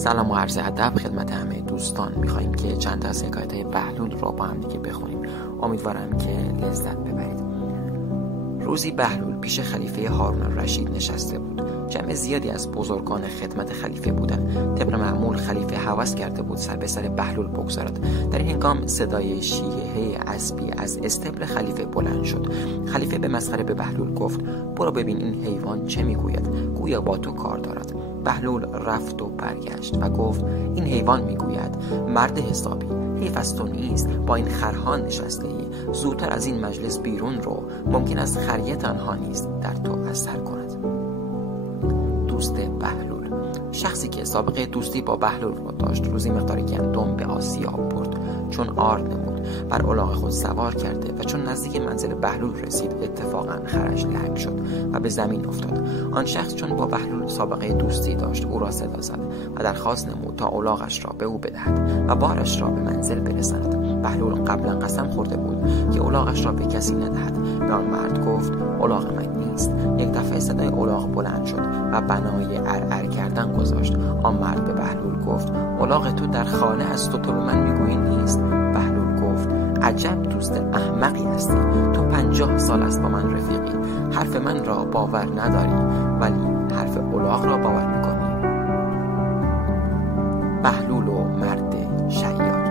سلام و عرض ادب خدمت همه دوستان. میخواییم که چند تا از حکایت‌های بهلول رو با هم دیگه بخونیم. امیدوارم که لذت ببرید. روزی بهلول پیش خلیفه هارون الرشید نشسته بود. جمع زیادی از بزرگان خدمت خلیفه بودند. طبق معمول خلیفه هوس کرده بود سر به سر بهلول بگذارد. در این هنگام صدای شیهه اسبی از استبل خلیفه بلند شد. خلیفه به مسخره به بهلول گفت: برو ببین این حیوان چه میگوید، گویا با تو کار دارد. بهلول رفت و برگشت و گفت: این حیوان میگوید مرد حسابی، حیف از تو نیست با این خرها نشسته ای، زودتر از این مجلس بیرون رو، ممکن است خریه تنها نیست در تو اثر کند. دوست بهلول، شخصی که سابقه دوستی با بهلول رو داشت، روزی مقداری گندم به آسیاب برد. چون آرد نمود بر الاغ خود سوار کرده و چون نزدیک منزل بهلول رسید اتفاقا خرش لنگ شد و به زمین افتاد. آن شخص چون با بهلول سابقه دوستی داشت او را صدا زد و درخواست نمود تا الاغش را به او بدهد و بارش را به منزل برساند. بهلول قبلا قسم خورده بود که الاغش را به کسی ندهد. به آن مرد گفت: الاغ من نیست. یک دفعه صدای الاغ بلند شد و بنای ارعر کردن گذاشت. آن مرد به بهلول گفت: الاغ تو در خانه است و تو به من میگویی نیست؟ بهلول گفت: عجب دوست احمقی هستی، تو 50 سال است با من رفیقی، حرف من را باور نداری ولی حرف الاغ را باور میکنی. بهلول و مرد شیاد.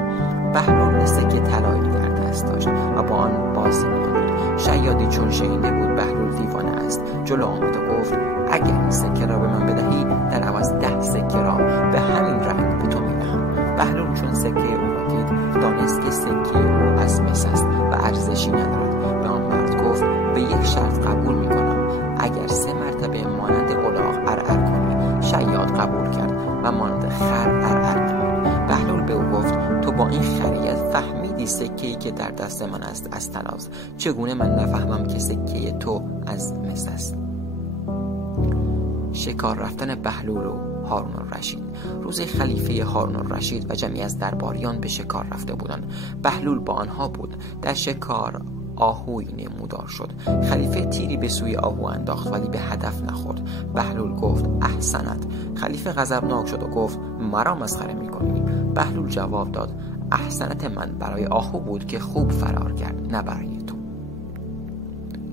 بهلول سکه طلایی در دست داشت و با آن بازی می‌نمود. شیادی چون شنیده بود بهلول دیوانه است، جلو آمد و گفت: اگر این سکه را به من بدهی در عوض 10 سکه را به همین رنگ به تو میدهم. بهلول چون سکه او را دید دانست که سکه او از مس است و ارزشی ندارد. به آن مرد گفت: به یک شرط قبول میکنم، اگر 3 مرتبه مانند الاغ ارعر کنی. شیاد قبول کرد و مانند خر ارعر کرد. بهلول به او گفت: تو با این خریت فهمیدی سکه‌ای که در دست من است از طلاست، چگونه من نفهمم که سکه تو از مس است؟ شکار رفتن بهلول و هارون الرشید. روزی خلیفه هارون الرشید و جمعی از درباریان به شکار رفته بودند. بهلول با آنها بود. در شکار آهوی نمودار شد. خلیفه تیری به سوی آهو انداخت ولی به هدف نخورد. بهلول گفت: احسنت. خلیفه غضبناک شد و گفت: مرا مسخره می‌کنی؟ بهلول جواب داد: احسنت من برای آهو بود که خوب فرار کرد، نه برای تو.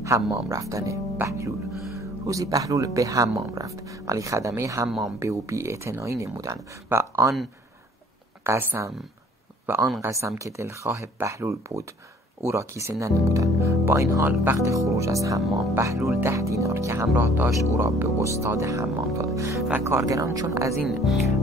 حمام رفتن بهلول. روزی بهلول به حمام رفت ولی خدمه حمام به او بی‌اعتنایی نمودند و آن قسم که دلخواه بهلول بود او را کیسه ننمودند. با این حال وقت خروج از حمام بهلول 10 دینار که همراه داشت او را به استاد حمام داد و کارگران چون از این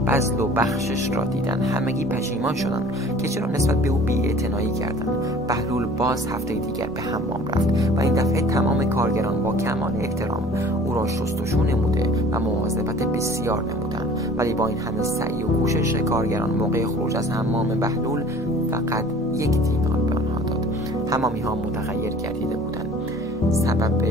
بذل و بخشش را دیدند همگی پشیمان شدند که چرا نسبت به او بی‌اعتنایی کردند. بهلول باز هفته دیگر به حمام رفت و این دفعه تمام کارگران با کمال احترام او را شستشو نموده و مواظبت بسیار نمودند. ولی با این همه سعی و کوشش کارگران موقع خروج از حمام بهلول فقط 1 دینار به آنها داد. حمامی ها متغیر گردیده بودند. سبب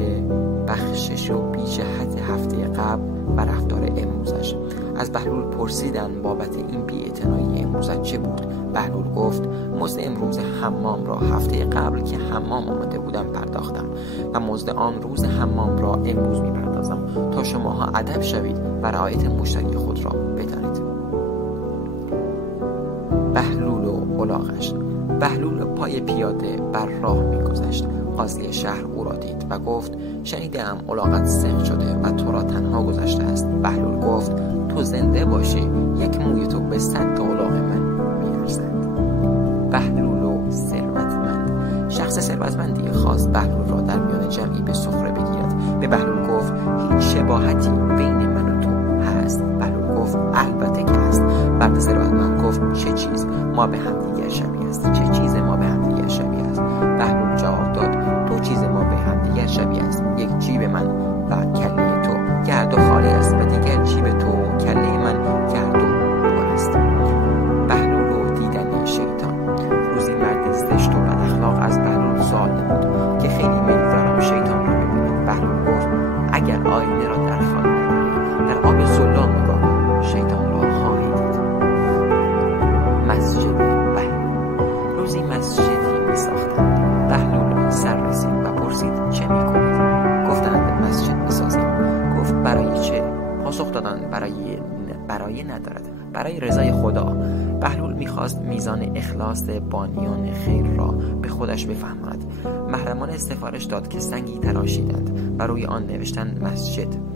بخشش و بی‌جهت هفته قبل و رفتار امروزش. از بهلول پرسیدند بابت این بی‌اعتنایی امروزت چه بود؟ بهلول گفت: مزد امروز حمام را هفته قبل که حمام آمده بودم پرداختم و مزد آن روز حمام را امروز میپردازم تا شماها ادب شوید و رعایت مشتری خود را بدانید. بهلول و الاغش. بهلول پای پیاده بر راه می‌گذشت. قاضی شهر او را دید و گفت: شنیدم الاغت سقط شده و تو را تنها گذاشته است. بهلول گفت: تو زنده باشی، 1 موی تو به 100 تا الاغ من می‌ارزد. بهلول و ثروتمند. شخص ثروتمندی خواست بهلول را در میان جمعی به سفره بگیرد. به بهلول گفت: هیچ شباهتی بین من و تو هست؟ بهلول گفت: البته که هست. مرد ثروتمند گفت: چه چیز؟ ما به همدیگر شبیه است. چه چیز ما به همدیگر شبیه است؟ بهلول جواب داد: 2 چیز ما به همدیگر شبیه است، یک جیب من و کله تو که هر دو خالی است و دیگر جیب تو و کله من که هر دو پر است. بهلول و دیدن شیطان. روزی مرد زشت و بد اخلاق از بهلول سوال نمود که خیلی میل دارم شیطان را ببینم. بهلول گفت: اگر آینه را در خانه نداری در آب زلال نگاه کن، شیطان را خواهی دید. مسجد بهلول. روزی مسجدی می ساختند. بهلول سر رسید و پرسید: چه می کنید؟ گفتند: مسجد می سازیم. گفت: برای چه؟ پاسخ دادند: برای ندارد، برای رضای خدا. بهلول میخواست میزان اخلاص بانیان خیر را به خودش بفهماند. محرمانه سفارش داد که سنگی تراشیدند و روی آن نوشتند مسجد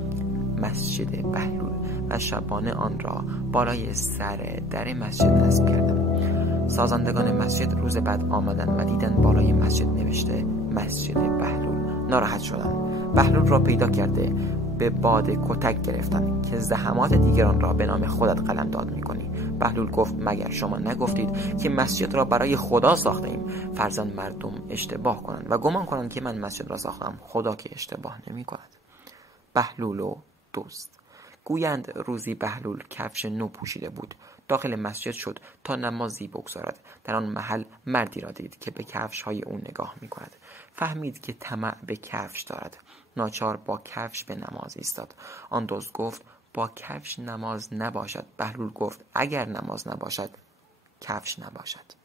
بهلول و شبانه آن را بالای سر در مسجد نصب کردند. سازندگان مسجد روز بعد آمدند و دیدند بالای مسجد نوشته مسجد بهلول. ناراحت شدند. بهلول را پیدا کرده به باد کتک گرفتند که زحمات دیگران را به نام خودت قلمداد می‌کنی. بهلول گفت مگر شما نگفتید که مسجد را برای خدا ساخته ایم؟ فرضاً مردم اشتباه کنند و گمان کنند که من مسجد را ساختم، خدا که اشتباه نمی‌کند. بهلول و دوست. گویند روزی بهلول کفش نو پوشیده بود. داخل مسجد شد تا نمازی بگذارد. در آن محل مردی را دید که به کفش‌های او نگاه می‌کند. فهمید که طمع به کفش دارد. ناچار با کفش به نماز ایستاد. آن دزد گفت با کفش نماز نباشد. بهلول گفت اگر نماز نباشد کفش نباشد.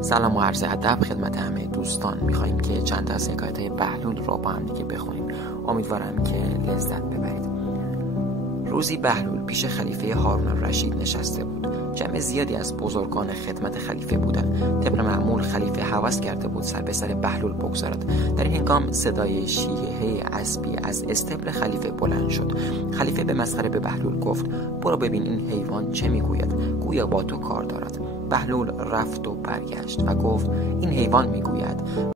سلام و عرض ادب خدمت همه دوستان. میخواییم که چند تا از حکایت‌های بهلول رو با هم دیگه بخونیم. امیدوارم که لذت ببرید. روزی بهلول پیش خلیفه هارون الرشید نشسته بود. جمع زیادی از بزرگان خدمت خلیفه بودند. طبق معمول خلیفه هوس کرده بود سر به سر بهلول بگذارد. در این هنگام صدای شیهه اسبی از استبل خلیفه بلند شد. خلیفه به مسخره به بهلول گفت برو ببین این حیوان چه میگوید، گویا با تو کار دارد. بهلول رفت و برگشت و گفت این حیوان میگوید